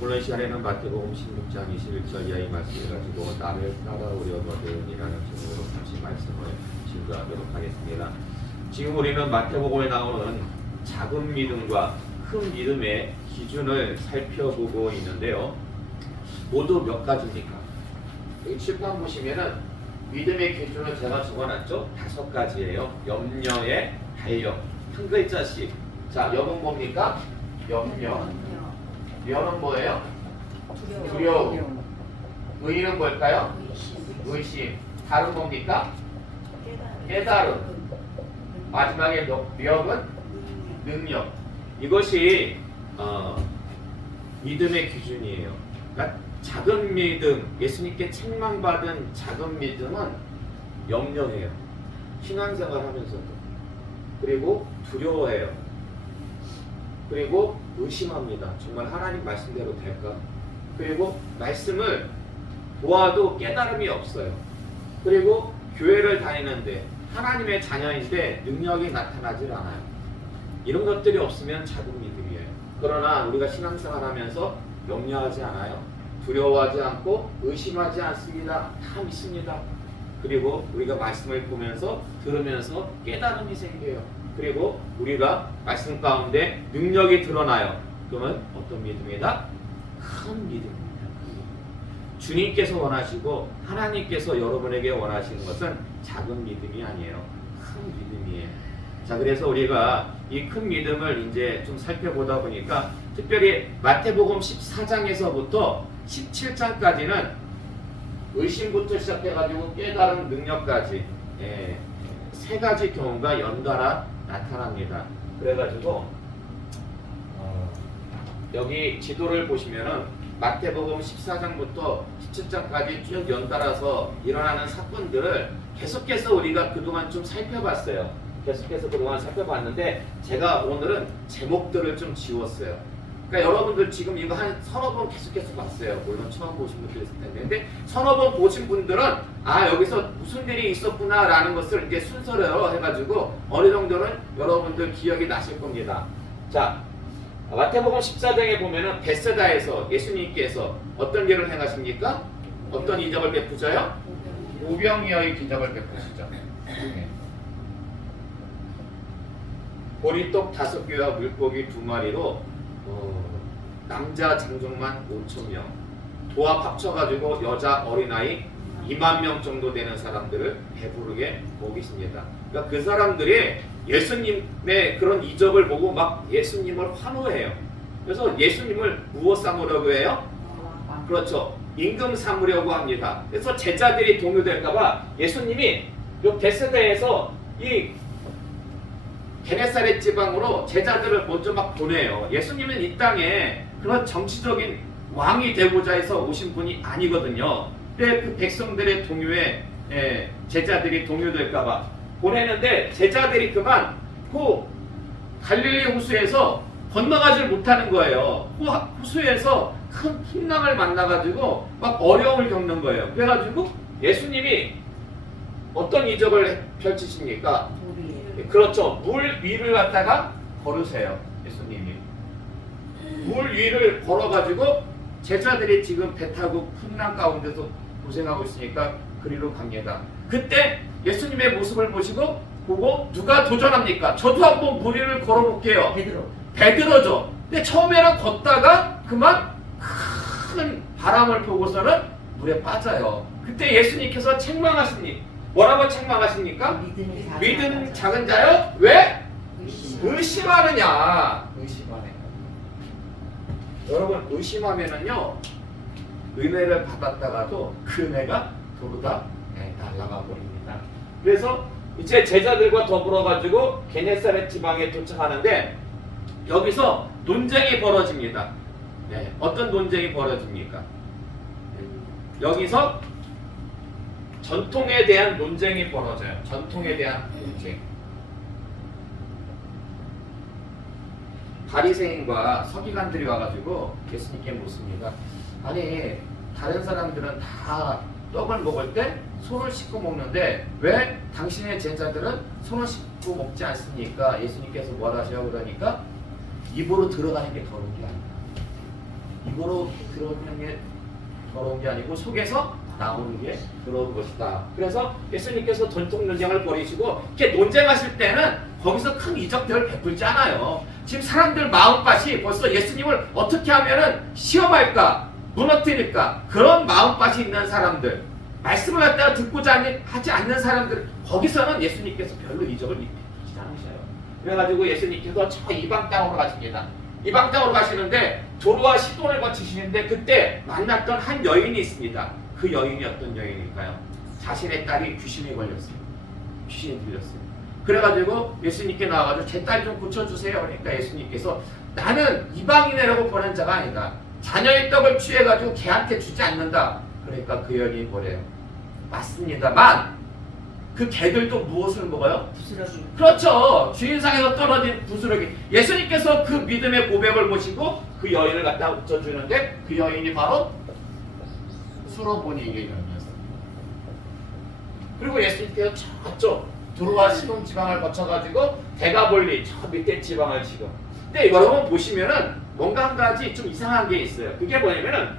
오늘 시간에는 마태복음 16장 21절 이하의 말씀을 가지고 나를 따라오려거든이라는 제목으로 잠시 말씀을 진도하도록 하겠습니다. 지금 우리는 마태복음에 나오는 작은 믿음과 큰 믿음의 기준을 살펴보고 있는데요. 모두 몇 가지입니까? 여기 칠판 보시면은 믿음의 기준을 제가 적어놨죠? 5가지예요. 염려의 달력 한 글자씩. 자, 염은 뭡니까? 염려. 염은 뭐예요? 두려움. 의는 뭘까요? 의심. 달은 뭡니까? 깨달음. 마지막에 력은 능력. 이것이 믿음의 기준이에요. 그러니까 작은 믿음, 예수님께 책망받은 작은 믿음은 염려해요. 신앙생활 하면서도. 그리고 두려워해요. 그리고 의심합니다. 정말 하나님 말씀대로 될까? 그리고 말씀을 보아도 깨달음이 없어요. 그리고 교회를 다니는데 하나님의 자녀인데 능력이 나타나질 않아요. 이런 것들이 없으면 작은 믿음이에요. 그러나 우리가 신앙생활 하면서 염려하지 않아요. 두려워하지 않고 의심하지 않습니다. 다 믿습니다. 그리고 우리가 말씀을 보면서 들으면서 깨달음이 생겨요. 그리고 우리가 말씀 가운데 능력이 드러나요. 그러면 어떤 믿음이다? 큰 믿음입니다. 주님께서 원하시고 하나님께서 여러분에게 원하시는 것은 작은 믿음이 아니에요. 큰 믿음이에요. 자, 그래서 우리가 이 큰 믿음을 이제 좀 살펴보다 보니까 특별히 마태복음 14장에서부터 17장까지는 의심부터 시작해가지고 깨달음 능력까지 세 가지 경우가 연달아 나타납니다. 그래가지고 여기 지도를 보시면은 마태복음 14장부터 17장까지 쭉 연달아서 일어나는 사건들을 계속해서 우리가 그동안 좀 살펴봤어요. 계속해서 그동안 살펴봤는데 제가 오늘은 제목들을 좀 지웠어요. 그러니까 여러분들 지금 이거 한 서너 번 계속해서 봤어요. 물론 처음 보신 분들 있을 텐데, 근데 서너 번 보신 분들은 여기서 무슨 일이 있었구나 라는 것을 이제 순서로 해가지고 어느 정도는 여러분들 기억이 나실 겁니다. 자, 마태복음 14장에 보면은 베세다에서 예수님께서 어떤 일을 행하십니까? 어떤 이적을 베푸셔요? 오병이어의 기적을 베푸시죠. 보리떡 5개와 물고기 2마리로 남자 장정만 5,000명, 도합 합쳐가지고 여자 어린아이 2만 명 정도 되는 사람들을 배부르게 먹이십니다. 그러니까 그 사람들이 예수님의 그런 이적을 보고 막 예수님을 환호해요. 그래서 예수님을 무엇 삼으려고 해요? 그렇죠. 임금 삼으려고 합니다. 그래서 제자들이 동요될까봐 예수님이 요 베세다에서 이 게네사렛 지방으로 제자들을 먼저 막 보내요. 예수님은 이 땅에 그런 정치적인 왕이 되고자 해서 오신 분이 아니거든요. 근데 그 백성들의 동요에 제자들이 동요될까봐 보내는데 제자들이 그만 그 갈릴리 호수에서 건너가질 못하는 거예요. 호수에서 큰 풍랑을 만나가지고 막 어려움을 겪는 거예요. 그래가지고 예수님이 어떤 이적을 펼치십니까? 그렇죠. 물 위를 갖다가 걸으세요. 예수님이 물 위를 걸어가지고 제자들이 지금 배 타고 풍랑 가운데서 고생하고 있으니까 그리로 갑니다. 그때 예수님의 모습을 보고 누가 도전합니까? 저도 한번 물 위를 걸어볼게요. 베드로죠. 근데 처음에는 걷다가 그만 큰 바람을 보고서는 물에 빠져요. 그때 예수님께서 책망하십니까? 뭐라고 책망하십니까? 믿음 작은 자요? 왜? 의심하느냐? 의심하네. 여러분 의심하면은요 은혜를 받았다가도 그 은혜가 도로 다 날아가 버립니다. 그래서 이제 제자들과 더불어 가지고 게네사렛 지방에 도착하는데 여기서 논쟁이 벌어집니다. 어떤 논쟁이 벌어집니까? 여기서 전통에 대한 논쟁이 벌어져요. 전통에 대한 논쟁. 바리새인과 서기관들이 와가지고 예수님께 묻습니다. 아니 다른 사람들은 다 떡을 먹을 때 손을 씻고 먹는데 왜 당신의 제자들은 손을 씻고 먹지 않습니까? 예수님께서 뭐라 하셔? 그러니까 입으로 들어가는 게 더러운 게 아니다. 입으로 들어오는 게 더러운 게 아니고 속에서 나오는 게 더러운 것이다. 그래서 예수님께서 전통 논쟁을 벌이시고 이렇게 논쟁하실 때는 거기서 큰 이적들을 베풀지 않아요. 지금 사람들 마음밭이 벌써 예수님을 어떻게 하면은 시험할까, 무너뜨릴까 그런 마음밭이 있는 사람들, 말씀을 갖다가 듣고자 하지 않는 사람들, 거기서는 예수님께서 별로 이적을 베풀지 않으셔요. 그래가지고 예수님께서 저 이방 땅으로 가십니다. 이방 땅으로 가시는데 도로와 시돈을 거치시는데 그때 만났던 한 여인이 있습니다. 그 여인이 어떤 여인일까요? 자신의 딸이 귀신에 걸렸어요. 귀신이 들렸어요. 그래가지고 예수님께 나와가지고 제 딸 좀 고쳐주세요. 그러니까 예수님께서 나는 이방인이라고 보낸 자가 아니다. 자녀의 떡을 취해가지고 걔한테 주지 않는다. 그러니까 그 여인이 뭐래요? 맞습니다만 그 개들도 무엇을 먹어요? 부스러기. 그렇죠. 주인상에서 떨어진 부스러기. 예수님께서 그 믿음의 고백을 보시고 그 여인을 갖다 웃져주는데 그 여인이 바로 수로보니에게 여인이었습니다. 그리고 예수님께서 저쪽 두루와 시돈 지방을 거쳐가지고 대가볼리 저 밑에 지방을 지금. 근데 여러분 보시면은 뭔가 한 가지 좀 이상한 게 있어요. 그게 뭐냐면은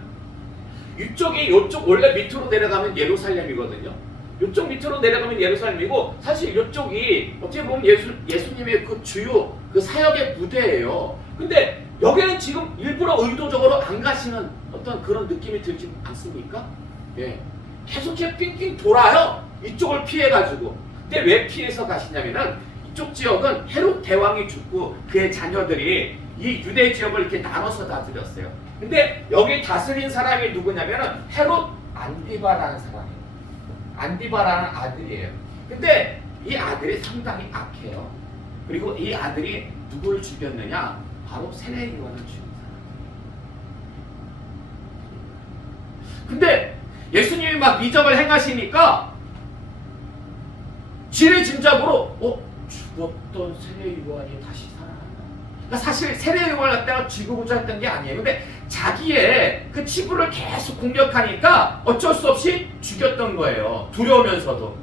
이쪽이 요쪽 원래 밑으로 내려가면 예루살렘이거든요. 이쪽 밑으로 내려가면 예루살렘이고 사실 이쪽이 어떻게 보면 예수님의 그 주요 그 사역의 무대예요. 근데 여기는 지금 일부러 의도적으로 안 가시는 어떤 그런 느낌이 들지 않습니까? 예. 계속 이렇게 삥삥 돌아요. 이쪽을 피해가지고. 근데 왜 피해서 가시냐면은 이쪽 지역은 헤롯 대왕이 죽고 그의 자녀들이 이 유대 지역을 이렇게 나눠서 다스렸어요. 근데 여기 다스린 사람이 누구냐면은 헤롯 안디바라는 사람이에요. 안디바라는 아들이에요. 근데 이 아들이 상당히 악해요. 그리고 이 아들이 누구를 죽였느냐? 바로 세례요한을 죽인 사람. 근데 예수님이 막 이적을 행하시니까 지레짐작으로 죽었던 세례요한이 다시 살아난다. 그러니까 사실 세례요한을 갖다가 죽이고자 했던 게 아니에요. 근데 자기의 그 치부를 계속 공격하니까 어쩔 수 없이 죽였던 거예요. 두려우면서도.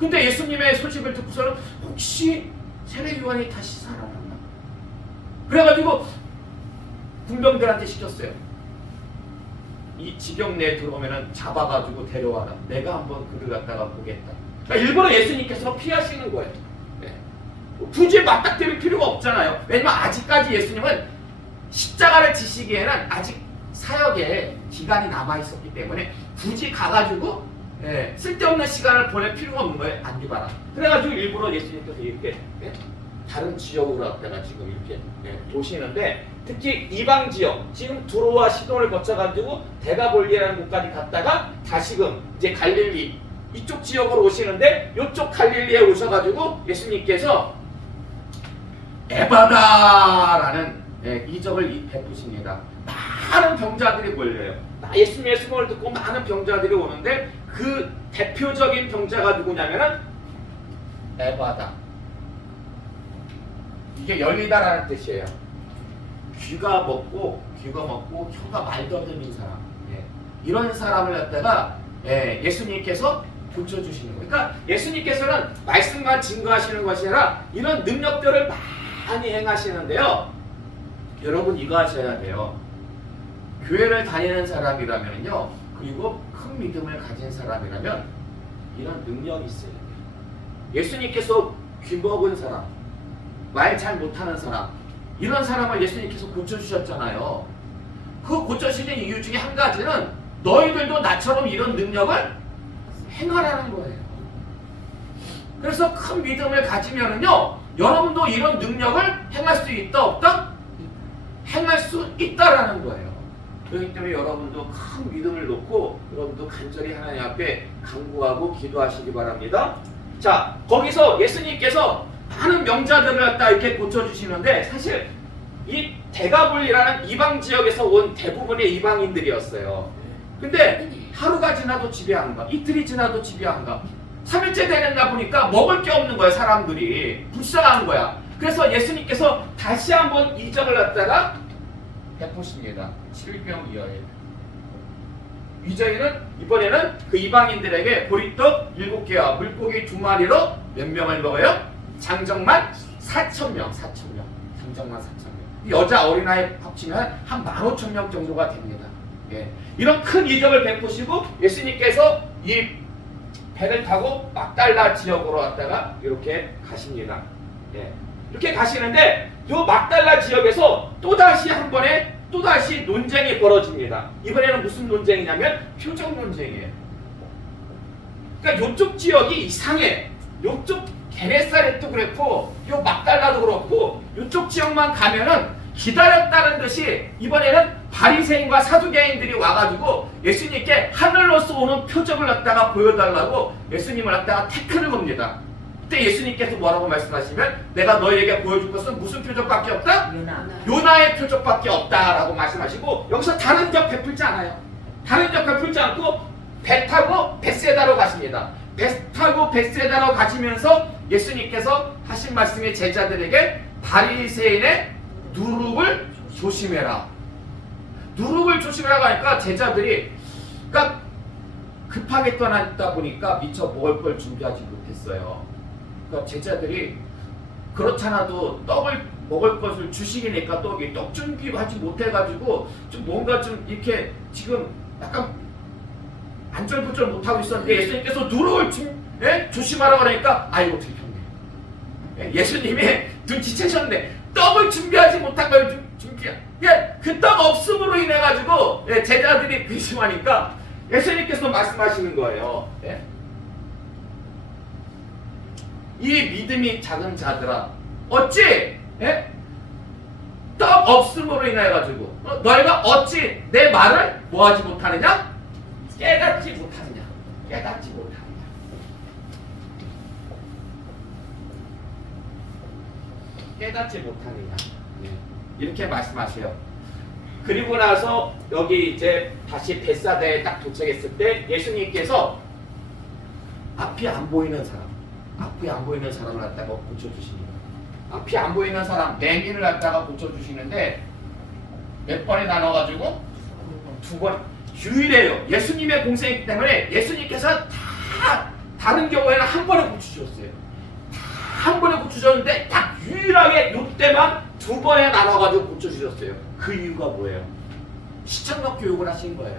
근데 예수님의 소식을 듣고서는 혹시 세례요한이 다시 살아났나? 그래가지고 군병들한테 시켰어요. 이 지경 내에 들어오면은 잡아가지고 데려와라. 내가 한번 그를 갖다가 보겠다. 그러니까 일부러 예수님께서 피하시는 거예요. 네. 굳이 맞닥뜨릴 필요가 없잖아요. 왜냐면 아직까지 예수님은 십자가를 지시기에는 아직 사역에 기간이 남아있었기 때문에 굳이 가가지고 쓸데없는 시간을 보낼 필요가 없는 거예요. 안디바라. 그래가지고 일부러 예수님께서 이렇게 다른 지역으로 갔다가 지금 이렇게 도시는데 특히 이방 지역, 지금 두로와 시돈을 거쳐가지고 데가볼리라는 곳까지 갔다가 다시금 이제 갈릴리 이쪽 지역으로 오시는데 이쪽 갈릴리에 오셔가지고 예수님께서 에바다라는 이적을 베푸십니다. 많은 병자들이 몰려요. 예수님의 수고를 듣고 많은 병자들이 오는데 그 대표적인 병자가 누구냐면은 에바다. 이게 열리다라는 뜻이에요. 귀가 먹고 혀가 말더듬인 사람. 이런 사람을 갖다가 예수님께서 고쳐주시는 거예요. 그러니까 예수님께서는 말씀만 증거하시는 것이 아니라 이런 능력들을 많이 행하시는데요. 여러분 이거 하셔야 돼요. 교회를 다니는 사람이라면요, 그리고 큰 믿음을 가진 사람이라면 이런 능력이 있어야 돼요. 예수님께서 귀 먹은 사람, 말 잘 못하는 사람, 이런 사람을 예수님께서 고쳐주셨잖아요. 그 고쳐주신 이유 중에 한 가지는 너희들도 나처럼 이런 능력을 행하라는 거예요. 그래서 큰 믿음을 가지면은요, 여러분도 이런 능력을 행할 수 있다 없다? 행할 수 있다라는 거예요. 그렇기 때문에 여러분도 큰 믿음을 놓고 여러분도 간절히 하나님 앞에 간구하고 기도하시기 바랍니다. 자, 거기서 예수님께서 많은 명자들을 갖다 이렇게 고쳐주시는데 사실 이 데가볼리라는 이방 지역에서 온 대부분의 이방인들이었어요. 근데 하루가 지나도 집에 안 가. 이틀이 지나도 집에 안 가. 3일째 되는가 보니까 먹을 게 없는 거야, 사람들이. 불쌍한 거야. 그래서 예수님께서 다시 한번 이적을 갖다가 베푸십니다. 7병 이하에. 이적에는 이번에는 그 이방인들에게 보리떡 7개와 물고기 2마리로 몇 명을 먹어요? 장정만 4,000명. 장정만 4,000명. 여자 어린아이 합치면 한 15,000명 정도가 됩니다. 예. 이런 큰 이적을 베푸시고 예수님께서 이 배를 타고 막달라 지역으로 왔다가 이렇게 가십니다. 예. 이렇게 가시는데 이 막달라 지역에서 또다시 한 번에 또다시 논쟁이 벌어집니다. 이번에는 무슨 논쟁이냐면 표적 논쟁이에요. 그러니까 이쪽 지역이 이상해. 이쪽 게네사렛도 그렇고 요 막달라도 그렇고 이쪽 지역만 가면은 기다렸다는 듯이 이번에는 바리새인과 사두개인들이 와가지고 예수님께 하늘로서 오는 표적을 갖다가 보여달라고 예수님을 갖다가 태클을 겁니다. 그때 예수님께서 뭐라고 말씀하시면 내가 너희에게 보여줄 것은 무슨 표적밖에 없다? 요나의 표적밖에 없다라고 말씀하시고 여기서 다른 적 베풀지 않아요. 다른 적 베풀지 않고 배 타고 벳세다로 가십니다. 배 타고 벳세다로 가시면서 예수님께서 하신 말씀이 제자들에게 바리새인의 누룩을 조심해라. 누룩을 조심해라고 하니까 제자들이 그러니까 급하게 떠났다 보니까 미처 먹을 걸 준비하지 못했어요. 그러니까 제자들이 그렇잖아도 떡을 먹을 것을 주시기니까 떡 준비하지 못해가지고 좀 뭔가 좀 이렇게 지금 약간 안절부절 못하고 있었는데 예수님께서 누룩을 조심하라고 하니까 아이고 들켰네. 예수님이 눈치채셨네. 떡을 준비하지 못한 걸 그 떡 없음으로 인해 가지고 제자들이 근심하니까 예수님께서 말씀하시는 거예요. 이 믿음이 작은 자들아, 어찌 떡 없음으로 인해 가지고 너희가 어찌 내 말을 뭐하지 못하느냐? 깨닫지 못하느냐? 깨닫지 못하느냐? 깨닫지 못하느냐? 이렇게 말씀하세요. 그리고 나서 여기 이제 다시 벳사다에 딱 도착했을 때 예수님께서 앞이 안 보이는 사람을 갖다가 고쳐주십니다. 앞이 안 보이는 사람, 맹인을 갖다가 고쳐주시는데 몇 번에 나눠가지고 2번. 유일해요. 예수님의 공생이기 때문에 예수님께서 다 다른 경우에는 한 번에 고쳐주셨어요. 한 번에 고쳐주셨는데 딱 유일하게 이때만 2번에 나눠가지고 고쳐주셨어요. 그 이유가 뭐예요? 시청각 교육을 하신 거예요.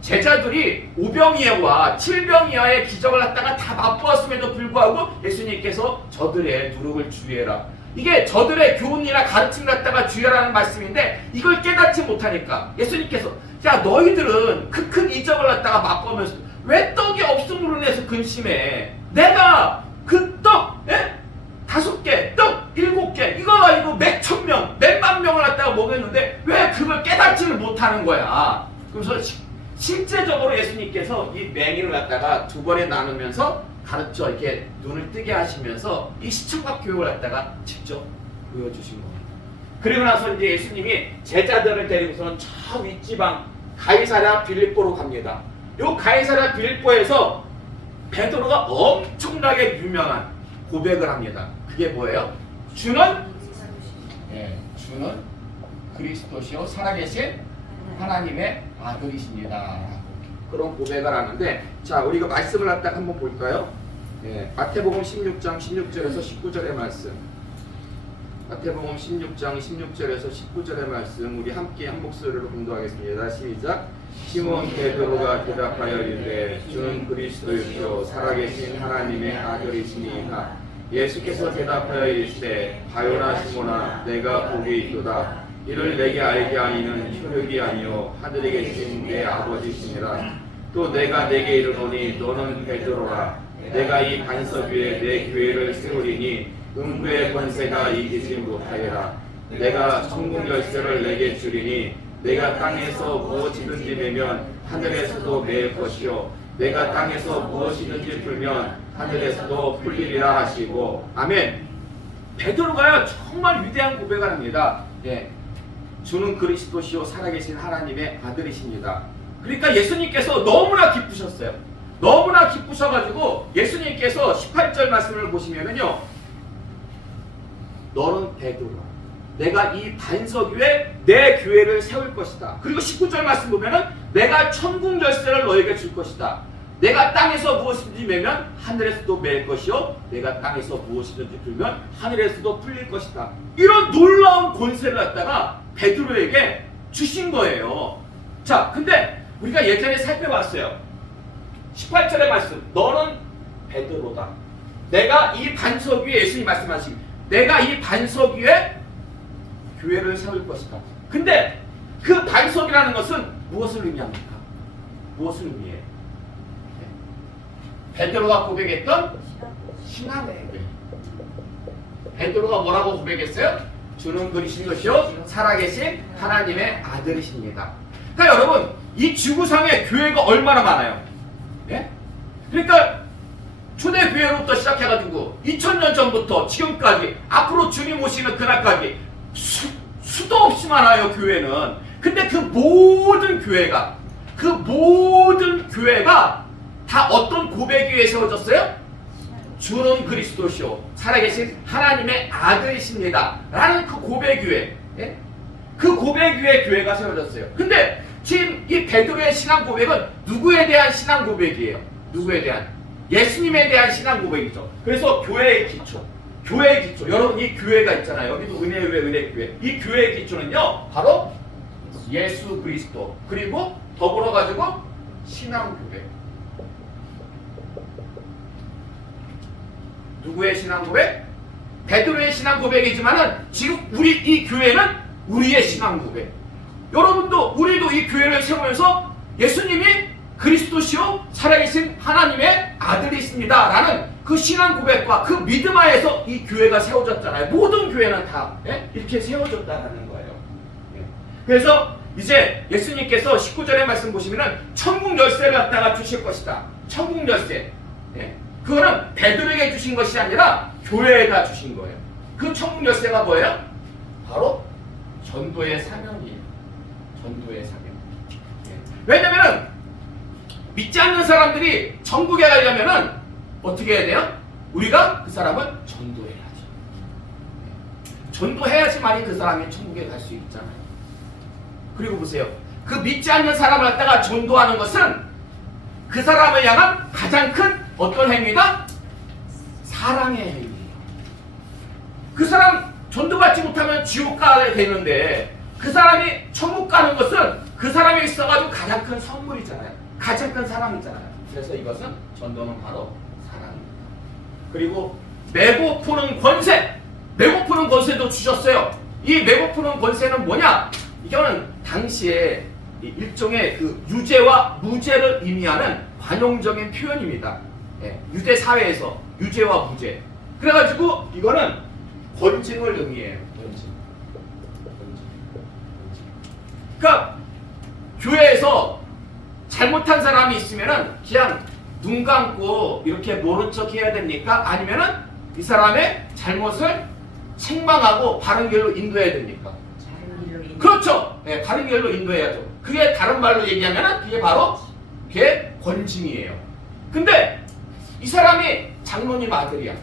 제자들이 오병이어와 칠병이어의 기적을 갖다가 다 맛보았음에도 불구하고 예수님께서 저들의 누룩을 주의해라. 이게 저들의 교훈이나 가르침 갖다가 주의하라는 말씀인데 이걸 깨닫지 못하니까 예수님께서 야 너희들은 그 큰 이적을 갖다가 맛보면서 왜 떡이 없음으로 인해서 근심해? 내가 그 떡 5개, 떡 7개 이거 가지고 몇 천 명, 몇만 명을 갖다가 먹였는데 왜 그걸 깨닫지를 못하는 거야? 그래서 실제적으로 예수님께서 이 맹인을 갖다가 2번에 나누면서 가르쳐 이렇게 눈을 뜨게 하시면서 이 시청각 교육을 갖다가 직접 보여주신 겁니다. 그리고 나서 이제 예수님이 제자들을 데리고서는 저 윗지방 가이사랴 빌립보로 갑니다. 요 가이사랴 빌립보에서 베드로가 엄청나게 유명한 고백을 합니다. 그게 뭐예요? 주는 그리스도시요 살아계신 하나님의 아들이십니다. 그런 고백을 하는데 자 우리가 말씀을 갖다가 한번 볼까요? 마태복음 16장 16절에서 19절의 말씀. 마태복음 16장 16절에서 19절의 말씀 우리 함께 한 목소리로 공독하겠습니다. 시작. 시몬 베드로가 대답하여 이르되 주는 그리스도이시요 살아계신 하나님의 아들이시니이다. 예수께서 대답하여 이르시되 바요나 시몬아 내가 복이 있도다. 이를 내게 알게 하니는 혈육이 아니요 하늘에 계신 내 아버지시니라. 또 내가 내게 이르노니 너는 베드로라. 내가 이 반석 위에 내 교회를 세우리니 음부의 권세가 이기지 못하리라. 내가 천국 열쇠를 내게 주리니 내가 땅에서 무엇이든지 매면 하늘에서도 매일 것이요 내가 땅에서 무엇이든지 풀면 하늘에서도 풀리리라 하시고 아멘. 베드로가요 정말 위대한 고백을 합니다. 주는 그리스도시요 살아계신 하나님의 아들이십니다. 그러니까 예수님께서 너무나 기쁘셨어요. 너무나 기쁘셔가지고 예수님께서 18절 말씀을 보시면은요 너는 베드로라. 내가 이 반석 위에 내 교회를 세울 것이다. 그리고 19절 말씀 보면은 내가 천국 열쇠를 너에게 줄 것이다. 내가 땅에서 무엇이든지 매면 하늘에서도 맬 것이요 내가 땅에서 무엇이든지 풀면 하늘에서도 풀릴 것이다. 이런 놀라운 권세를 갖다가 베드로에게 주신 거예요. 자, 근데 우리가 예전에 살펴봤어요. 18절의 말씀, 너는 베드로다. 내가 이 반석 위에, 예수님 말씀하신, 내가 이 반석 위에 교회를 세울 것이다. 근데 그 반석이라는 것은 무엇을 의미합니까? 무엇을 의미해? 베드로가 고백했던 신앙 고백. 베드로가 뭐라고 고백했어요? 주는 그리신 것이요 살아계신 하나님의 아들이십니다. 그러니까 여러분, 이 지구상에 교회가 얼마나 많아요? 예? 그러니까 초대교회로부터 시작해가지고 2000년 전부터 지금까지 앞으로 주님 오시는 그날까지 수도 없이 많아요, 교회는. 근데 그 모든 교회가 다 어떤 고백 위에 세워졌어요? 주는 그리스도시요 살아계신 하나님의 아들이십니다 라는 그 고백 위에, 예? 그 고백 위에 교회가 세워졌어요. 근데 지금 이 베드로의 신앙 고백은 누구에 대한 신앙 고백이에요? 누구에 대한? 예수님에 대한 신앙 고백이죠. 그래서 교회의 기초. 여러분, 이 교회가 있잖아요. 여기도 은혜 교회. 이 교회의 기초는요, 바로 예수 그리스도, 그리고 더불어 가지고 신앙 고백. 누구의 신앙 고백? 베드로의 신앙 고백이지만은 지금 우리 이 교회는 우리의 신앙 고백. 여러분도, 우리도 이 교회를 세우면서 예수님이 그리스도시요 살아계신 하나님의 아들이십니다 라는 그 신앙 고백과 그 믿음 하에서 이 교회가 세워졌잖아요. 모든 교회는 다, 예? 이렇게 세워졌다는 거예요. 예. 그래서 이제 예수님께서 19절의 말씀 보시면은 천국 열쇠를 갖다가 주실 것이다. 천국 열쇠. 예. 그거는 베드로에게 주신 것이 아니라 교회에다 주신 거예요. 그 천국 열쇠가 뭐예요? 바로 전도의 사명이에요. 전도의 사명. 예. 왜냐면은 믿지 않는 사람들이 천국에 가려면은 어떻게 해야 돼요? 우리가 그 사람을 전도해야지. 예. 전도해야지만이 그 사람이 천국에 갈 수 있잖아요. 그리고 보세요. 그 믿지 않는 사람을 갖다가 전도하는 것은 그 사람을 향한 가장 큰 어떤 행위다? 사랑의 행위예요. 그 사람 전도받지 못하면 지옥 가야 되는데 그 사람이 천국 가는 것은 그 사람이 있어가지고 가장 큰 선물이잖아요. 가장 큰 사랑이잖아요. 그래서 이것은 전도는 바로 사랑입니다. 그리고 메고 푸는 권세. 메고 푸는 권세도 주셨어요. 이 메고 푸는 권세는 뭐냐? 이거는 당시에 일종의 그 유죄와 무죄를 의미하는 관용적인 표현입니다. 예, 유대 사회에서 유죄와 무죄. 그래가지고 이거는 권징을 의미해요. 권징. 그러니까 교회에서 잘못한 사람이 있으면은 그냥 눈 감고 이렇게 모른 척 해야 됩니까? 아니면은 이 사람의 잘못을 책망하고 바른 길로 인도해야 됩니까? 그렇죠. 네, 바른 길로 인도해야죠. 그게 다른 말로 얘기하면은 그게 바로 그게 권징이에요. 근데 이 사람이 장로님 아들이야.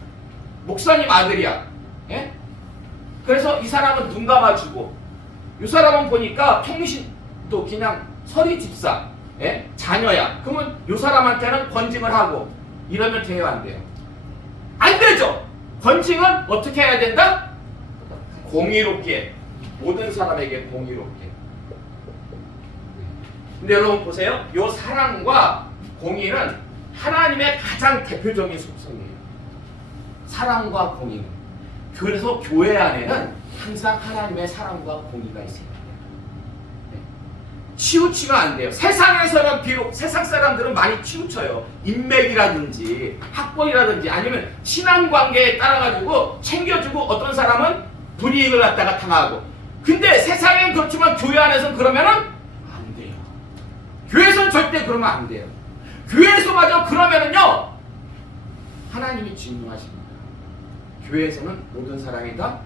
목사님 아들이야. 예? 그래서 이 사람은 눈 감아주고 이 사람은 보니까 평신도 그냥 서리 집사, 예? 자녀야. 그러면 이 사람한테는 권징을 하고 이러면 돼요, 안 돼요? 안 되죠. 권징은 어떻게 해야 된다? 공의롭게, 모든 사람에게 공의롭게. 근데 여러분 보세요. 이 사랑과 공의는 하나님의 가장 대표적인 속성이에요. 사랑과 공의. 그래서 교회 안에는 항상 하나님의 사랑과 공의가 있어야 돼요. 치우치면 안 돼요. 세상에서는 비록 세상 사람들은 많이 치우쳐요. 인맥이라든지 학벌이라든지 아니면 신앙관계에 따라가지고 챙겨주고 어떤 사람은 불이익을 갖다가 당하고. 근데 세상엔 그렇지만 교회 안에서는 그러면은 안 돼요. 교회에서는 절대 그러면 안 돼요. 교회에서마저 그러면은요 하나님이 진노하십니다. 교회에서는 모든 사람이 다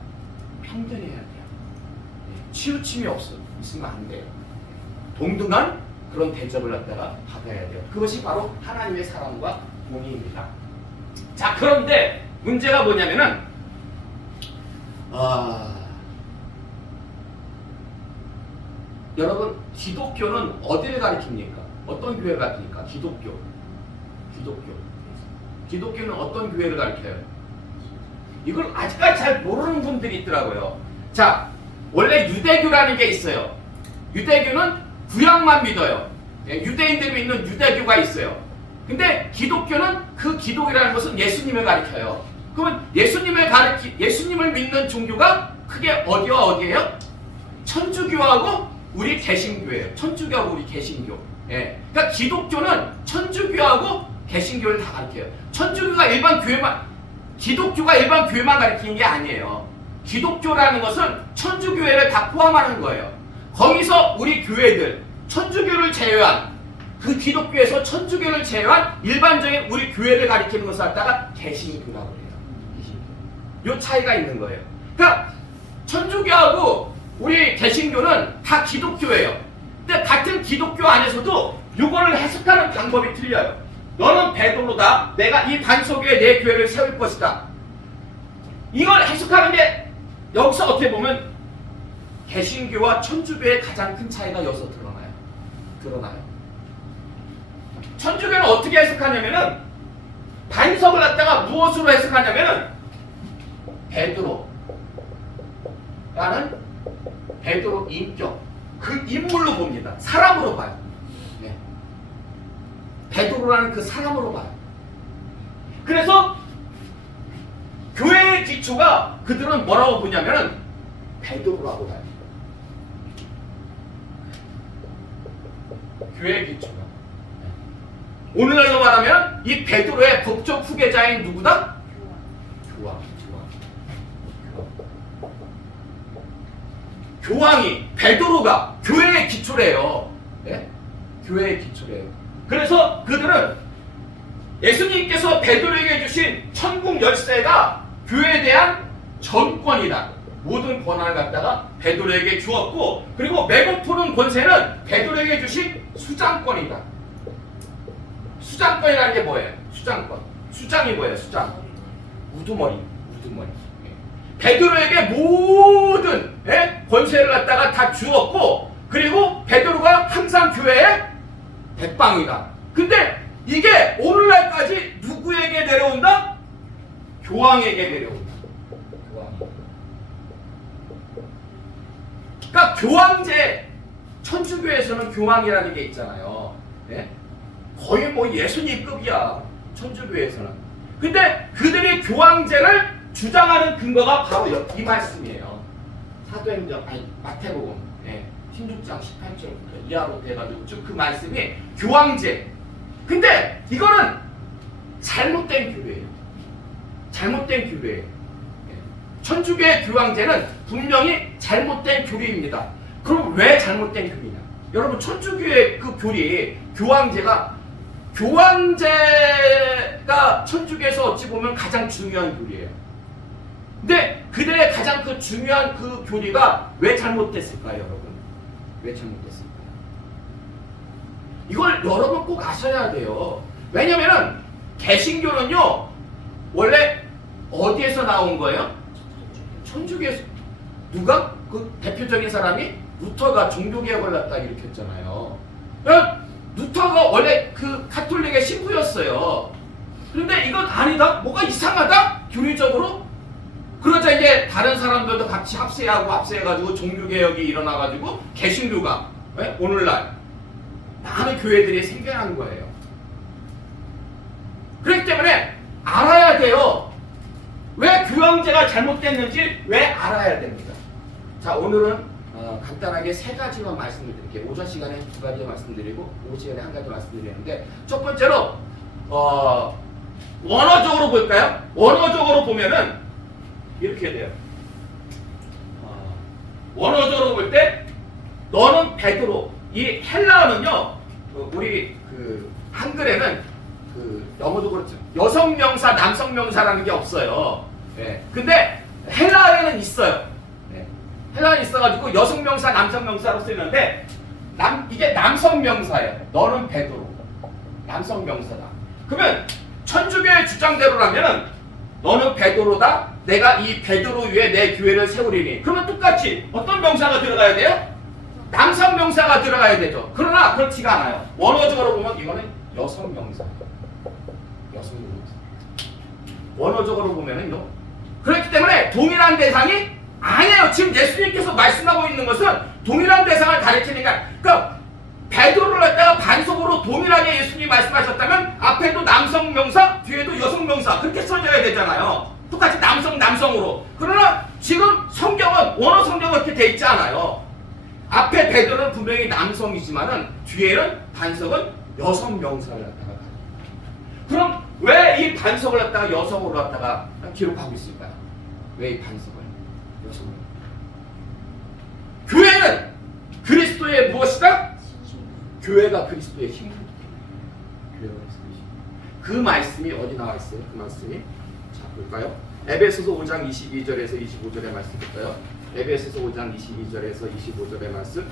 평등해야 돼요. 치우침이 있으면 안 돼요. 동등한 그런 대접을 갖다가 받아야 돼요. 그것이 바로 하나님의 사랑과 공의입니다. 자, 그런데 문제가 뭐냐면은 여러분 기독교는 어디를 가리킵니까? 어떤 교회를 가리킵니까? 기독교. 기독교. 기독교는 어떤 교회를 가르쳐요? 이걸 아직까지 잘 모르는 분들이 있더라고요. 자, 원래 유대교라는 게 있어요. 유대교는 구약만 믿어요. 유대인들이 믿는 유대교가 있어요. 근데 기독교는 그 기독이라는 것은 예수님을 가리켜요. 그러면 예수님을 믿는 종교가 크게 어디와 어디예요? 천주교하고 우리 개신교예요. 천주교하고 우리 개신교. 예. 그러니까 기독교는 천주교하고 개신교를 다 가리켜요. 천주교가 일반 교회만, 기독교가 일반 교회만 가리키는 게 아니에요. 기독교라는 것은 천주교회를 다 포함하는 거예요. 거기서 우리 교회들, 천주교를 제외한, 그 기독교에서 천주교를 제외한 일반적인 우리 교회를 가리키는 것을 갖다가 개신교라고 해요. 요 차이가 있는 거예요. 그러니까 천주교하고 우리 개신교는 다 기독교예요. 근데 같은 기독교 안에서도 요거를 해석하는 방법이 틀려요. 너는 베드로다. 내가 이 반석 위에 내 교회를 세울 것이다. 이걸 해석하는 게 여기서 어떻게 보면 개신교와 천주교의 가장 큰 차이가 여기서 드러나요. 천주교는 어떻게 해석하냐면은 반석을 갖다가 무엇으로 해석하냐면은 베드로 인격, 그 인물로 봅니다. 사람으로 봐요. 네. 베드로라는 그 사람으로 봐요. 그래서 교회의 기초가 그들은 뭐라고 보냐면은 베드로라고 봐요. 교회의 기초가. 오늘날로 말하면 이 베드로의 법적 후계자인 누구다? 교황이, 베드로가 교회의 기초래요. 네? 교회의 기초래요. 그래서 그들은 예수님께서 베드로에게 주신 천국 열쇠가 교회에 대한 전권이다. 모든 권한을 갖다가 베드로에게 주었고, 그리고 메고 푸는 권세는 베드로에게 주신 수장권이다. 수장권이라는 게 뭐예요? 수장권. 수장이 뭐예요? 수장. 우두머리. 베드로에게 모든 권세를 갖다가 다 주었고, 그리고 베드로가 항상 교회의 백방이다. 근데 이게 오늘날까지 누구에게 내려온다? 교황에게 내려온다. 그러니까 교황제, 천주교에서는 교황이라는 게 있잖아요. 예? 거의 뭐 예수님급이야, 천주교에서는. 근데 그들이 교황제를 주장하는 근거가 바로 이 말씀이에요. 사도행전, 마태복음 16장 18절부터 이하로 돼가지고 쭉 그 말씀이 교황제. 근데 이거는 잘못된 교회예요. 잘못된 교회예요. 천주교의 교황제는 분명히 잘못된 교리입니다. 그럼 왜 잘못된 교리냐? 여러분, 천주교의 그 교리, 교황제가 천주교에서 어찌 보면 가장 중요한 교리예요. 근데 그들의 가장 그 중요한 그 교리가 왜 잘못됐을까요, 여러분? 왜 잘못됐을까요? 이걸 여러분 꼭 아셔야 돼요. 왜냐면은 개신교는요, 원래 어디에서 나온 거예요? 천주교에서. 누가? 그 대표적인 사람이 루터가 종교개혁을 갖다 일으켰잖아요. 루터가 원래 그 카톨릭의 신부였어요. 그런데 이건 아니다? 뭐가 이상하다? 교리적으로? 그러자 이제 다른 사람들도 같이 합세해가지고 종교개혁이 일어나가지고 개신교가 오늘날 많은 교회들이 생겨난 거예요. 그렇기 때문에 알아야 돼요. 왜 교황제가 잘못됐는지 왜 알아야 됩니다. 자, 오늘은 간단하게 세 가지만 말씀드릴게요. 오전 시간에 두 가지 말씀드리고 오후 시간에 한 가지 말씀드리는데, 첫 번째로 원어적으로 볼까요? 원어적으로 보면은 이렇게 돼요. 원어적으로 볼 때 너는 베드로. 이 헬라어는요, 우리 그 한글에는 그 영어도 그렇죠. 여성 명사, 남성 명사라는 게 없어요. 근데 헬라어에는 있어요. 헬라어에 있어가지고 여성 명사, 남성 명사로 쓰이는데 이게 남성 명사예요. 너는 베드로. 남성 명사다. 그러면 천주교의 주장대로라면은 너는 베드로다. 내가 이 베드로 위에 내 교회를 세우리니. 그러면 똑같이 어떤 명사가 들어가야 돼요? 남성 명사가 들어가야 되죠. 그러나 그렇지가 않아요. 원어적으로 보면 이거는 여성 명사. 여성입니다. 원어적으로 보면은요. 그렇기 때문에 동일한 대상이 아니에요. 지금 예수님께서 말씀하고 있는 것은 동일한 대상을 가리키니까, 그러니까 베드로를 갖다가 반석으로 동일하게 예수님이 말씀하셨다면 앞에도 남성 명사, 뒤에도 여성 명사 그렇게 써져야 되잖아요. 똑같이 남성으로. 그러나 지금 성경은, 원어 성경은 그렇게 돼 있지 않아요. 앞에 베드로는 분명히 남성이지만은 뒤에는 반석은 여성 명사를 갖다가. 그럼 왜 이 반석을 갖다가 여성으로 갖다가 기록하고 있을까요? 왜 이 반석을 여성으로? 교회는 그리스도의 무엇이다? 교회가 그리스도의 힘이기 때문에. 교회가 그리스도의 힘. 그 말씀이 어디 나와 있어요? 그 말씀이. 자, 볼까요? 에베소서 5장 22절에서 25절의 말씀 볼까요? 에베소서 5장 22절에서 25절의 말씀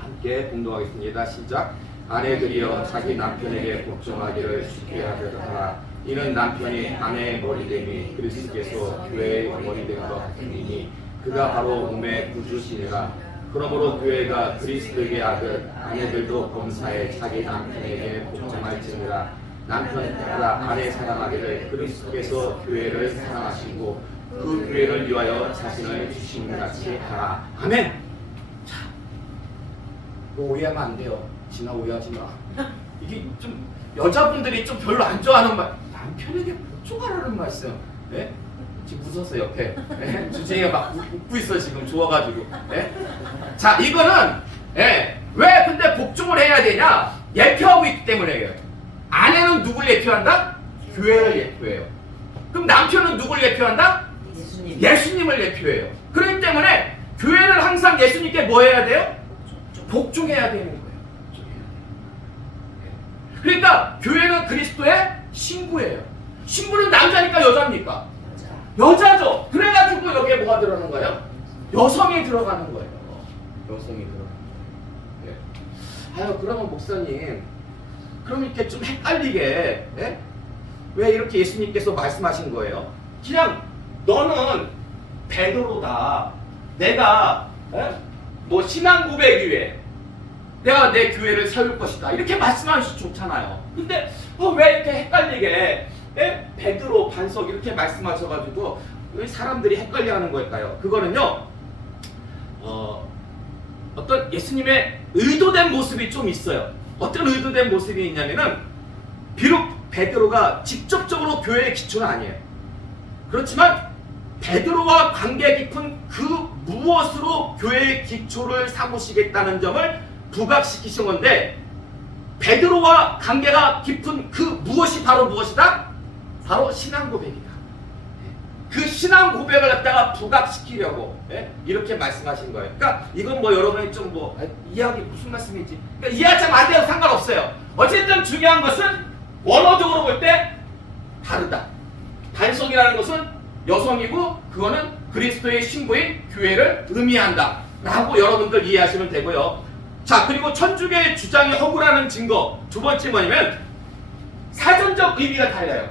함께 공독하겠습니다. 시작. 아내들이여 자기 남편에게 복종하기를 쉽게 하려라. 이는 남편이 아내의 머리됨이 그리스도께서 교회의 머리된 것 같으니 그가 바로 몸의 구주시니라. 그러므로 교회가 그리스도의 아들, 아내들도 범사에 자기 남편에게 복종할지니라. 남편들아 아내 사랑하기를 그리스도께서 교회를 사랑하시고 그 교회를 위하여 자신을 주신 것 같이 하라. 아멘. 자, 이거 오해하면 안 돼요. 지나 오해하지 마. 이게 좀 여자분들이 좀 별로 안 좋아하는 말. 남편에게 복종하라는 말씀. 네? 지금 웃었어 옆에. 네? 주제가 막 웃고 있어 지금 좋아가지고. 네? 자, 이거는 왜 근데 복종을 해야 되냐? 예표하고 있기 때문에요. 아내는 누굴 예표한다? 교회를 예표해요. 그럼 남편은 누굴 예표한다? 예수님을 예표해요. 그렇기 때문에 교회는 항상 예수님께 뭐 해야 돼요? 복종해야 되는 거예요. 그러니까 교회는 그리스도의 신부예요. 신부는 남자니까 여자입니까? 여자죠. 그래가지고 여기에 뭐가 들어가는 거예요? 여성이 들어가는 거예요. 여성이 들어가는 거예요. 아유, 그러면 목사님, 그럼 이렇게 좀 헷갈리게, 왜 이렇게 예수님께서 말씀하신 거예요? 그냥 너는 베드로다. 내가 뭐 신앙 고백 위에 내가 내 교회를 세울 것이다. 이렇게 말씀하셔도 좋잖아요. 근데 왜 이렇게 헷갈리게 베드로 반석 이렇게 말씀하셔가지고 왜 사람들이 헷갈려하는 걸까요? 그거는요, 어떤 예수님의 의도된 모습이 좀 있어요. 어떤 의도된 모습이 있냐면은 비록 베드로가 직접적으로 교회의 기초는 아니에요. 그렇지만 베드로와 관계 깊은 그 무엇으로 교회의 기초를 삼으시겠다는 점을 부각시키신 건데, 베드로와 관계가 깊은 그 무엇이 바로 무엇이다? 바로 신앙 고백이다. 그 신앙 고백을 갖다가 부각시키려고 이렇게 말씀하신 거예요. 그러니까 이건 뭐 여러분이 좀 뭐 이해하기 무슨 말씀인지 그러니까 이해하자면 안 돼요. 상관없어요. 어쨌든 중요한 것은 원어적으로 볼 때 다르다. 반석이라는 것은 여성이고 그거는 그리스도의 신부인 교회를 의미한다 라고 여러분들 이해하시면 되고요. 자, 그리고 천주교의 주장이 허구라는 증거 두 번째 뭐냐면 사전적 의미가 달라요.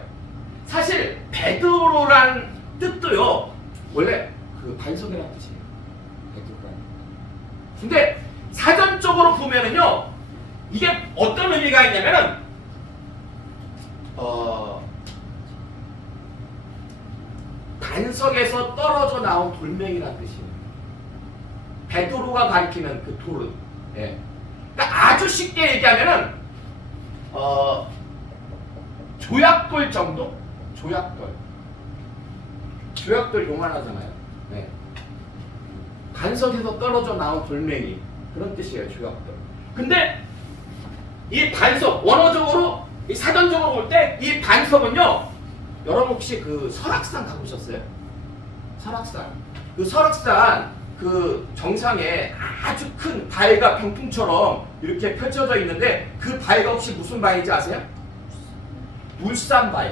사실 베드로란 뜻도요 원래 그 반석이라는 뜻이에요. 베드로란. 근데 사전적으로 보면은요 이게 어떤 의미가 있냐면은 반석에서 떨어져 나온 돌멩이라는 뜻이에요. 베드로가 가리키는 그 돌은. 그러니까 아주 쉽게 얘기하면은 조약돌 정도? 조약돌 요만하잖아요. 반석에서 떨어져 나온 돌멩이 그런 뜻이에요. 조약돌. 근데 이 반석 원어적으로 이 사전적으로 볼 때 이 반석은요 여러분 혹시 그 설악산 가보셨어요? 설악산. 그 설악산 그 정상에 아주 큰 바위가 병풍처럼 이렇게 펼쳐져 있는데 그 바위가 혹시 무슨 바위인지 아세요? 울산바위.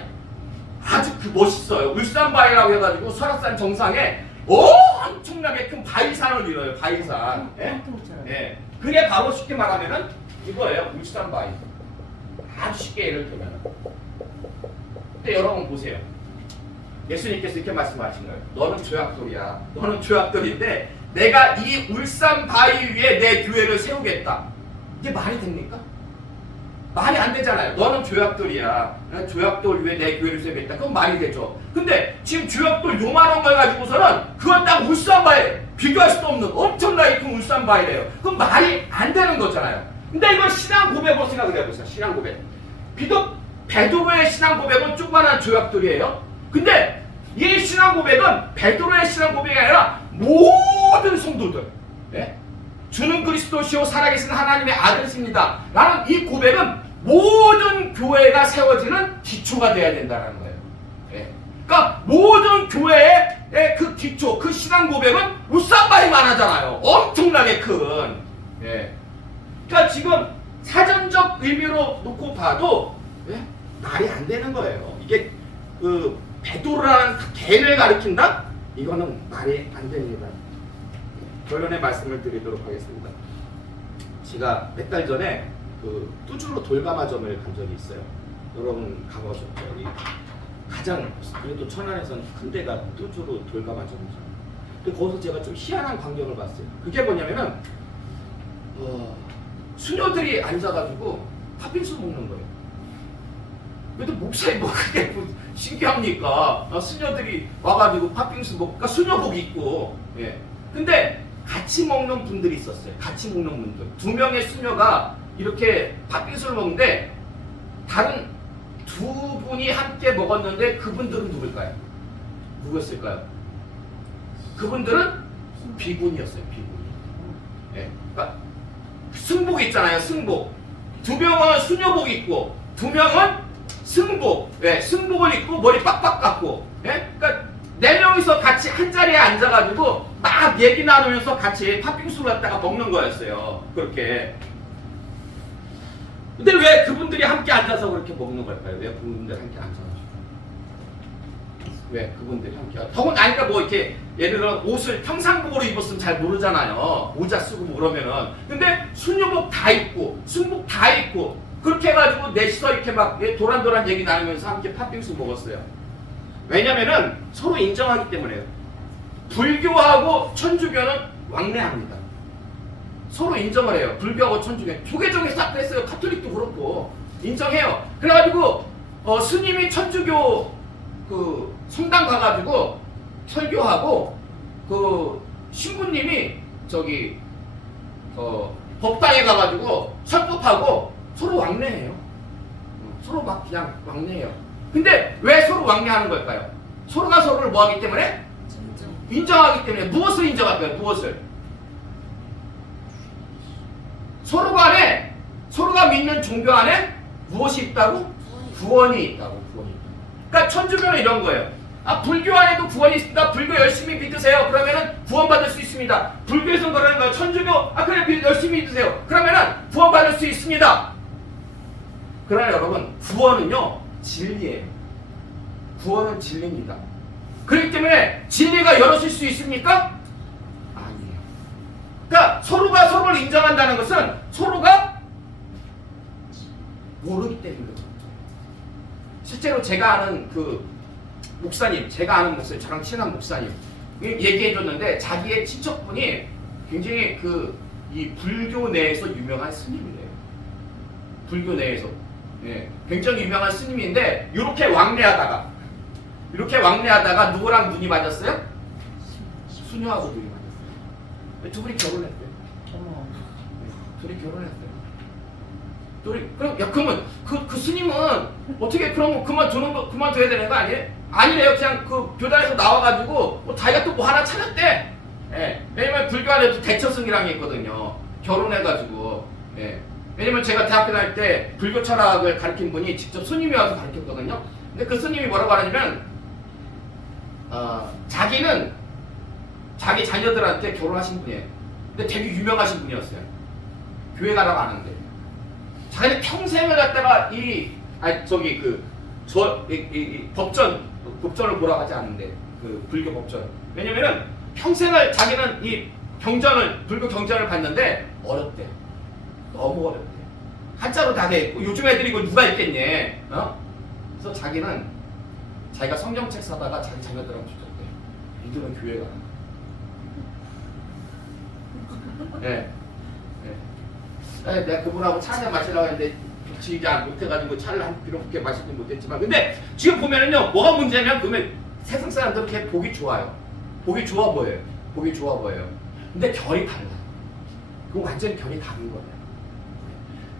아주 그 멋있어요. 울산바위라고 해가지고 설악산 정상에 엄청나게 큰 바위산을 이뤄요. 바위산. 그게 바로 쉽게 말하면은 이거예요. 울산바위. 아주 쉽게 예를 들면. 근데 여러분 보세요. 예수님께서 이렇게 말씀하신 거예요. 너는 조약돌이야. 너는 조약돌인데 내가 이 울산 바위 위에 내 교회를 세우겠다. 이게 말이 됩니까? 말이 안 되잖아요. 너는 조약돌이야. 조약돌 위에 내 교회를 세우겠다. 그건 말이 되죠. 근데 지금 조약돌 요만한 걸 가지고서는 그건 딱 울산바에 비교할 수도 없는 엄청나게 큰 울산바이래요. 그건 말이 안 되는 거잖아요. 근데 이걸 신앙 고백으로 생각을 해보세요. 신앙 고백. 비록 베드로의 신앙 고백은 조그만한 조약돌이에요. 근데 이 신앙 고백은 베드로의 신앙 고백이 아니라 모든 성도들, 네? 주는 그리스도시요 살아계신 하나님의 아들이십니다 라는 이 고백은 모든 교회가 세워지는 기초가 돼야 된다는 거예요. 네. 그러니까 모든 교회의 그 기초, 그 신앙 고백은 울산바위만 하잖아요. 엄청나게 큰. 네. 그러니까 지금 사전적 의미로 놓고 봐도 네? 말이 안 되는 거예요. 이게 그 베드로라는 개를 가리킨다? 이거는 말이 안 됩니다. 결론의 말씀을 드리도록 하겠습니다. 제가 몇 달 전에 그 뚜주로 돌가마점을 간 적이 있어요. 여러분 가보셨죠? 여기 가장 그래도 천안에서는 큰 데가 뚜주로 돌가마점이잖아요. 근데 거기서 제가 좀 희한한 광경을 봤어요. 그게 뭐냐면은 수녀들이 앉아가지고 팥빙수 먹는 거예요. 그래도 목사님 뭐 그게 뭐 신기합니까? 수녀들이 와가지고 팥빙수 먹고, 그러니까 수녀복 입고, 예. 근데 같이 먹는 분들이 있었어요. 같이 먹는 분들. 2명의 수녀가 이렇게 팥빙수를 먹는데 다른 2분이 함께 먹었는데 그분들은 누굴까요? 누구였을까요? 그분들은 비군이었어요. 비군. 예. 그러니까 승복 있잖아요. 승복. 2명은 수녀복 입고 2명은 승복. 예. 승복을 입고 머리 빡빡 깎고. 예. 그러니까 4명이서 같이 한 자리에 앉아가지고 막 얘기 나누면서 같이 팥빙수를 갖다가 먹는 거였어요. 그렇게. 근데 왜 그분들이 함께 앉아서 그렇게 먹는 걸까요? 왜 그분들 함께 앉아가지고? 왜 그분들이 함께? 더군 아니까 뭐 이렇게 예를 들어 옷을 평상복으로 입었으면 잘 모르잖아요. 모자 쓰고 뭐 그러면은. 근데 수녀복 다 입고 승복 다 입고 그렇게 해가지고 넷이서 이렇게 막 도란도란 얘기 나누면서 함께 팥빙수 먹었어요. 왜냐면은 서로 인정하기 때문에요. 불교하고 천주교는 왕래합니다. 서로 인정을 해요. 불교하고 천주교. 조계종이 싹 됐어요. 카톨릭도 그렇고 인정해요. 그래가지고 스님이 천주교 그 성당 가가지고 설교하고 그 신부님이 저기 법당에 가가지고 설법하고 서로 왕래해요. 서로 막 그냥 왕래해요. 근데 왜 서로 왕래하는 걸까요? 서로가 서로를 뭐하기 때문에? 인정하기 때문에. 무엇을 인정할까요? 무엇을? 서로 간에, 서로가 믿는 종교 안에 무엇이 있다고? 구원이 있다고. 구원이 있다고. 그러니까 천주교는 이런 거예요. 불교 안에도 구원이 있습니다. 불교 열심히 믿으세요. 그러면은 구원받을 수 있습니다. 불교에서는 그러는 거예요. 천주교, 그래 열심히 믿으세요. 그러면은 구원받을 수 있습니다. 그러나 여러분, 구원은요 진리예요. 구원은 진리입니다. 그렇기 때문에 진리가 열어질 수 있습니까? 아니에요. 그러니까 서로가 서로를 인정한다는 것은 서로가 모르기 때문이거든요. 실제로 제가 아는 그 목사님, 저랑 친한 목사님 얘기해줬는데 자기의 친척분이 굉장히 이 불교 내에서 유명한 스님이래요. 불교 내에서. 예, 굉장히 유명한 스님인데 이렇게 왕래하다가 누구랑 눈이 맞았어요? 수녀하고 눈이 맞았어요. 두 분이 결혼했대요. 둘이 결혼했대요. 그러면 그 스님은 어떻게 그런 거 그만둬야 되는 거 아니에요? 아니래요. 그냥 그 교단에서 나와가지고 자기가 또 뭐 하나 찾았대. 예, 왜냐면 불교 안에도 대처승이라는 게 있거든요. 결혼해가지고. 예. 왜냐면 제가 대학교 다닐 때 불교 철학을 가르친 분이 직접 스님이 와서 가르쳤거든요. 근데 그 스님이 뭐라고 하냐면 자기는 자기 자녀들한테 결혼하신 분이에요. 근데 되게 유명하신 분이었어요. 교회 가라고 아는데 자기는 평생을 갖다가 법전을 보러 가지 않는데 그 불교 법전. 왜냐면은 평생을 자기는 이 불교 경전을 봤는데 어렵대. 너무 어렵대. 한자로 다 돼 있고 요즘 애들이 이거 누가 읽겠니? 그래서 자기가 성경책 사다가 자기 자녀들하고 주셨대. 이들은 교회 가라. 네. 내가 그분하고 차 한잔 마시려고 했는데 갖추지 못해가지고 차를 한 그렇게 마시지 못했지만, 근데 지금 보면은요, 뭐가 문제냐면, 그러면 세상 사람들은 이렇게 보기 좋아요. 보기 좋아 보여요. 보기 좋아 보여요. 근데 결이 달라. 그건 완전히 결이 다른 거예요.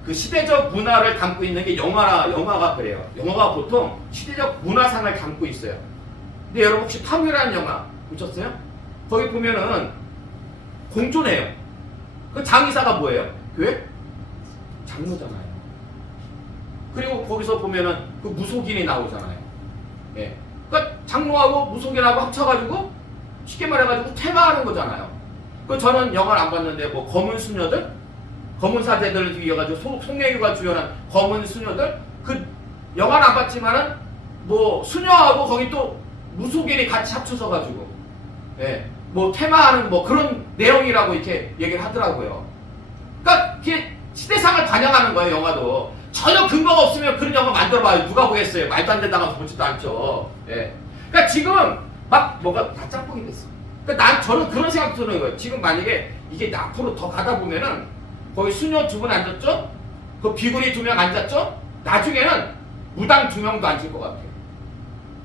그 시대적 문화를 담고 있는 게 영화가 그래요. 영화가 보통 시대적 문화상을 담고 있어요. 근데 여러분 혹시 탐이라는 영화 보셨어요? 거기 보면은 공존해요. 그 장의사가 뭐예요? 교회? 장로잖아요. 그리고 거기서 보면은 그 무속인이 나오잖아요. 예. 그러니까 장로하고 무속인하고 합쳐가지고 쉽게 말해가지고 퇴마하는 거잖아요. 그 저는 영화를 안 봤는데 뭐 검은 수녀들, 검은 사제들을 이어가지고 송혜교가 주연한 검은 수녀들, 그 영화는 안 봤지만은 뭐 수녀하고 거기 또 무속인이 같이 합쳐서 가지고 예. 뭐 테마하는 뭐 그런 내용이라고 이렇게 얘기를 하더라고요. 그러니까 이게 시대상을 반영하는 거예요. 영화도 전혀 근거가 없으면 그런 영화 만들어봐요. 누가 보겠어요? 말도 안 된다고 보지도 않죠. 예. 그러니까 지금 막 뭐가 다 짬뽕이 됐어. 그러니까 저는 그런 생각 드는 거예요. 지금 만약에 이게 앞으로 더 가다 보면은 거기 수녀 2분 앉았죠? 그 비구니 2명 앉았죠? 나중에는 무당 2명도 앉을 것 같아요.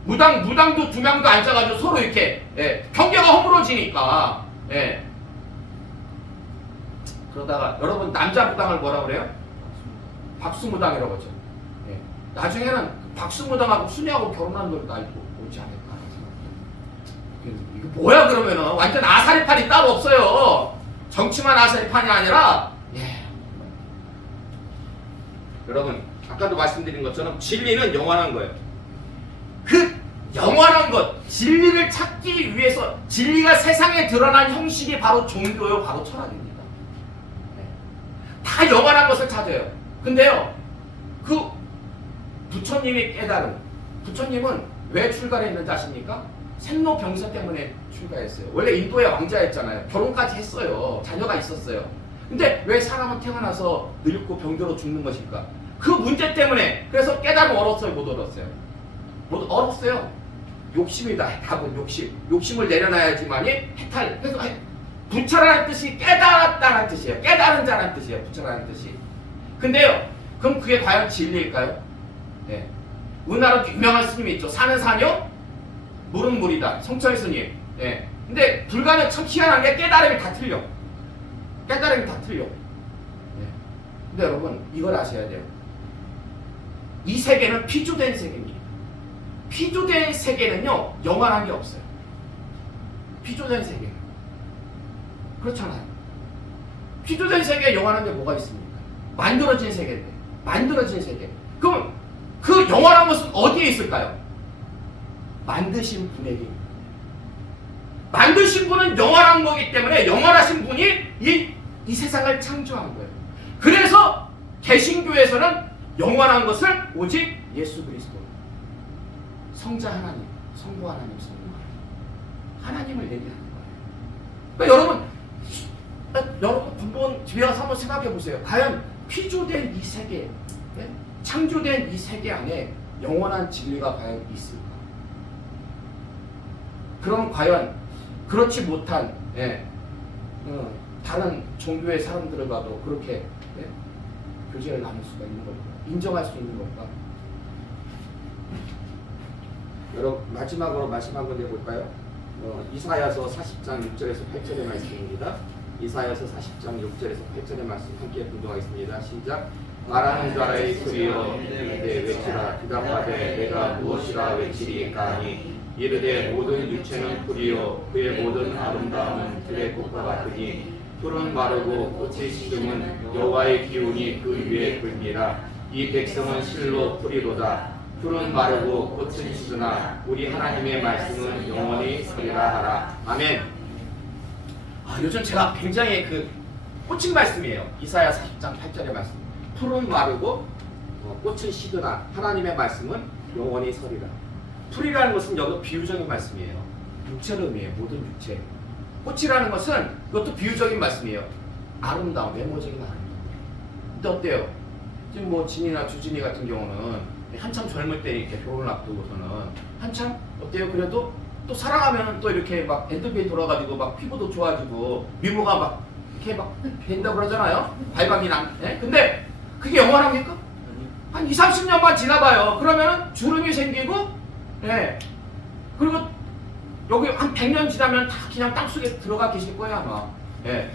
무당도 2명도 앉아가지고 서로 이렇게 예, 경계가 허물어지니까 예. 그러다가 여러분 남자 무당을 뭐라 그래요? 박수무당이라고 하죠. 예. 나중에는 박수무당하고 수녀하고 결혼하는 걸 날도 오지 않을까 생각해요. 이거 뭐야 그러면은 완전 아사리판이 따로 없어요. 정치만 아사리판이 아니라 예. 여러분 아까도 말씀드린 것처럼 진리는 영원한 거예요. 그 영원한 것, 진리를 찾기 위해서 진리가 세상에 드러난 형식이 바로 종교요, 바로 철학입니다. 네. 다 영원한 것을 찾아요. 근데요, 그 부처님이 깨달은, 부처님은 왜 출가했는지 아십니까? 생로병사 때문에 출가했어요. 원래 인도의 왕자였잖아요. 결혼까지 했어요. 자녀가 있었어요. 근데 왜 사람은 태어나서 늙고 병들어 죽는 것일까? 그 문제 때문에. 그래서 깨달음 얻었어요, 못 얻었어요? 못 얻었어요. 욕심이다. 답은 욕심. 욕심을 내려놔야지만이 해탈. 그래서 부처라는 뜻이 깨달았다는 뜻이에요. 깨달은 자라는 뜻이에요. 부처라는 뜻이. 근데요, 그럼 그게 과연 진리일까요? 네. 우리나라도 유명한 스님이 있죠. 산은 산이요, 물은 물이다. 성철 스님. 네. 근데 불가는 참 희한한 게 깨달음이 다 틀려. 깨달음이 다 틀려. 네. 근데 여러분 이걸 아셔야 돼요. 이 세계는 피조된 세계입니다. 피조된 세계는요 영원한 게 없어요. 피조된 세계 그렇잖아요. 피조된 세계에 영원한 게 뭐가 있습니까? 만들어진 세계인데, 만들어진 세계. 그럼 그 영원한 것은 어디에 있을까요? 만드신 분에게. 만드신 분은 영원한 거기 때문에 영원하신 분이 이 세상을 창조한 거예요. 그래서 개신교에서는 영원한 것을 오직 예수 그리스도, 성자 하나님, 성부 하나님, 성부 하나님을 얘기하는 거예요. 그러니까 여러분 한번 집에 가서 한번 생각해 보세요. 과연 피조된 이 세계, 네? 창조된 이 세계 안에 영원한 진리가 과연 있을까? 그럼 과연 그렇지 못한 다른 종교의 사람들과도 그렇게 교제를 나눌 수가 있는 걸까? 인정할 수 있는 걸까? 여러분 마지막으로 말씀 한번 해볼까요? 이사야서 40장 6절에서 8절의 말씀입니다. 이사야서 40장 6절에서 8절의 말씀 함께 분동하겠습니다. 시작. 말하는 자의 소리여 이르되 외치라. 대답하되 내가 무엇이라 외치리까 하니 이르되 모든 육체는 풀이요 그의 모든 아름다움은 들의 꽃과 같으니 풀은 마르고 꽃이 시듬은 여호와의 기운이 그 위에 불미라. 이 백성은 실로 풀이로다. 풀은 마르고 꽃은 시드나 우리 하나님의 말씀은 영원히 서리라 하라. 아멘. 요즘 제가 굉장히 꽂힌 말씀이에요. 이사야 40장 8절의 말씀. 풀은 마르고 꽃은 시드나 하나님의 말씀은 영원히 서리라. 풀이라는 것은 여기 비유적인 말씀이에요. 육체를 의미해요. 모든 육체. 꽃이라는 것은 그것도 비유적인 말씀이에요. 아름다움, 외모적인 아름다움. 근데 어때요? 지금 뭐 진이나 주진이 같은 경우는 한참 젊을 때 이렇게 결혼을 앞두고서는 한참 어때요? 그래도 또 사랑하면 또 이렇게 막 엔돌핀이 돌아가지고 막 피부도 좋아지고 미모가 막 이렇게 막 된다고 그러잖아요. 발광이 남. 근데 그게 영원합니까? 한 20, 30년만 지나봐요. 그러면은 주름이 생기고, 예. 그리고 여기 한 100년 지나면 다 그냥 땅속에 들어가 계실 거예요, 아마. 예.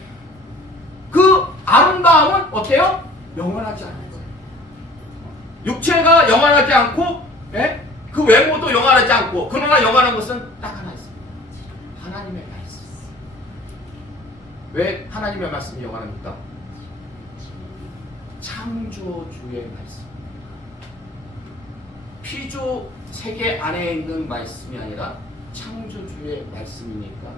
그 아름다움은 어때요? 영원하지 않은 거예요. 육체가 영원하지 않고, 예? 그 외모도 영원하지 않고, 그러나 영원한 것은 딱 하나 있습니다. 하나님의 말씀. 왜 하나님의 말씀이 영원합니까? 창조주의 말씀. 피조 세계 안에 있는 말씀이 아니라 창조주의 말씀이니까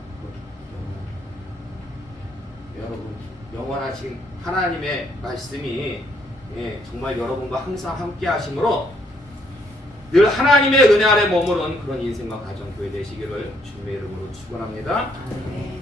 여러분 영원하신 하나님의 말씀이 정말 여러분과 항상 함께 하심으로 늘 하나님의 은혜 아래 머무른 그런 인생과 가정 교회 되시기를 주님의 이름으로 축원합니다. 아멘.